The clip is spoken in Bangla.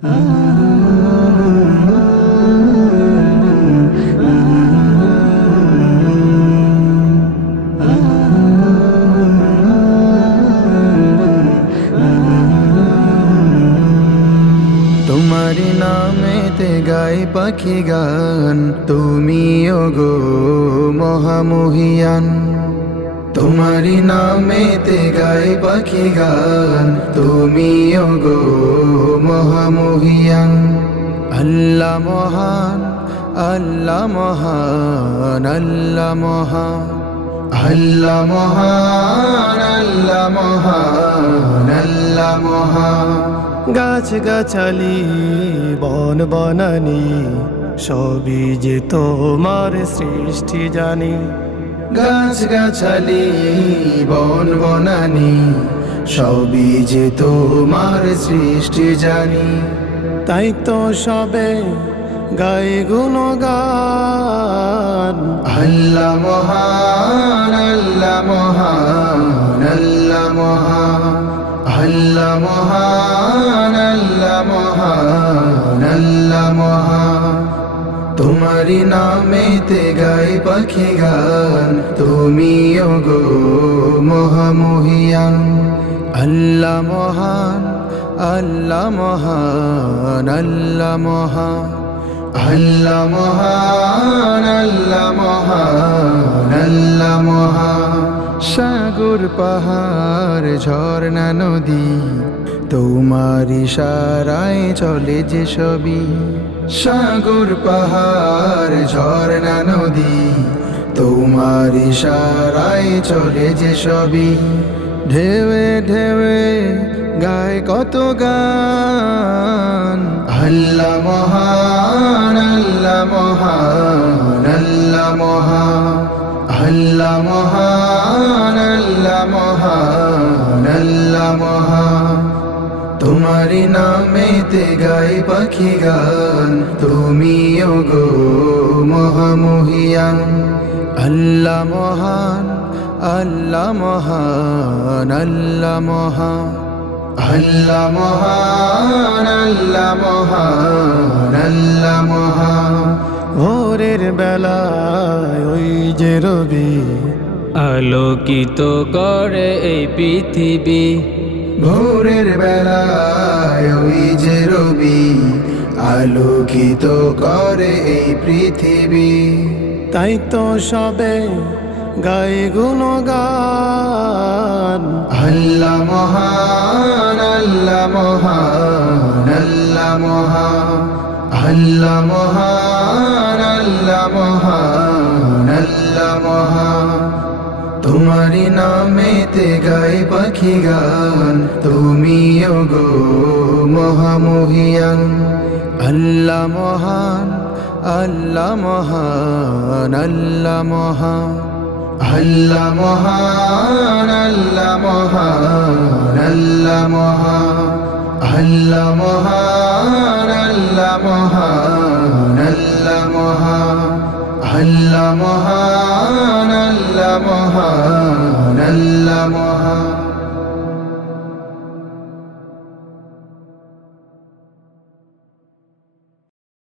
তোমারি নামেতে গাই পাখি গান, তুমি ওগো মহামহিয়ান। তোমারি নামেতে গাই পাখি গান, তুমি ওগো মহামহিয়ান। আল্লাহ মহান, আল্লাহ মহান, আল্লাহ মহান, আল্লাহ মহান, আল্লাহ মহান, আল্লাহ মহান। গাছ গাছালি বন বনানি সবই যে তোমার সৃষ্টি জানি। গাছ গাছালি বন বনানি সবই যে তোমার সৃষ্টি জানি। তাই তো সবে গাই গুণগান। আল্লাহ মহান, আল্লাহ মহান, আল্লাহ মহান, আল্লাহ মহান, আল্লাহ মহান, আল্লাহ মহান। তোমারি নামেতে গাই পাখি গান, তুমি ওগো মহামহিয়ান। আল্লাহ মহান, আল্লাহ মহান, আল্লাহ মহান, আল্লাহ মহান, আল্লাহ মহান, আল্লাহ মহান। সাগর পাহাড় ঝর্ণা নদী তোমার ইশারায় চলে যে সবই। সাগর পাহাড় ঝর্ণা নদী তোমার ইশারায় চলে যে সবই। ঢেউে ঢেউে গায় কত গান। আল্লাহ মহান, আল্লাহ মহান, আল্লাহ মহান, আল্লাহ মহান, আল্লাহ মহান, আল্লাহ মহান। তোমারি নামেতে গাই পাখি গান, তুমি ওগো মহামহিয়ান। আল্লাহ মহান, আল্লাহ মহান, আল্লাহ মহান, আল্লাহ মহান, আল্লাহ মহান, আল্লাহ মহান। ভোরের বেলায় ওই যে রবি আলোকিত করে এই পৃথিবী। ভোরের বেলায় ওই যে রবি আলোকিত করে এই পৃথিবী। তাই তো সবে গাই গুণগান। আল্লাহ মহান, আল্লাহ মহান, আল্লাহ মহান, আল্লাহ মহান, আল্লাহ মহান, আল্লাহ মহান। তোমারি নামেতে গাই পাখি গান, তুমি ওগো মহামহিয়ান। আল্লাহ মহান, আল্লাহ মহান, আল্লাহ মহান, আল্লাহ মহান, আল্লাহ মহান, আল্লাহ মহান, আল্লাহ মহান, আল্লাহ মহান, আল্লাহ মহান, আল্লাহ মহান, আল্লাহ মহান, আল্লাহ মহান।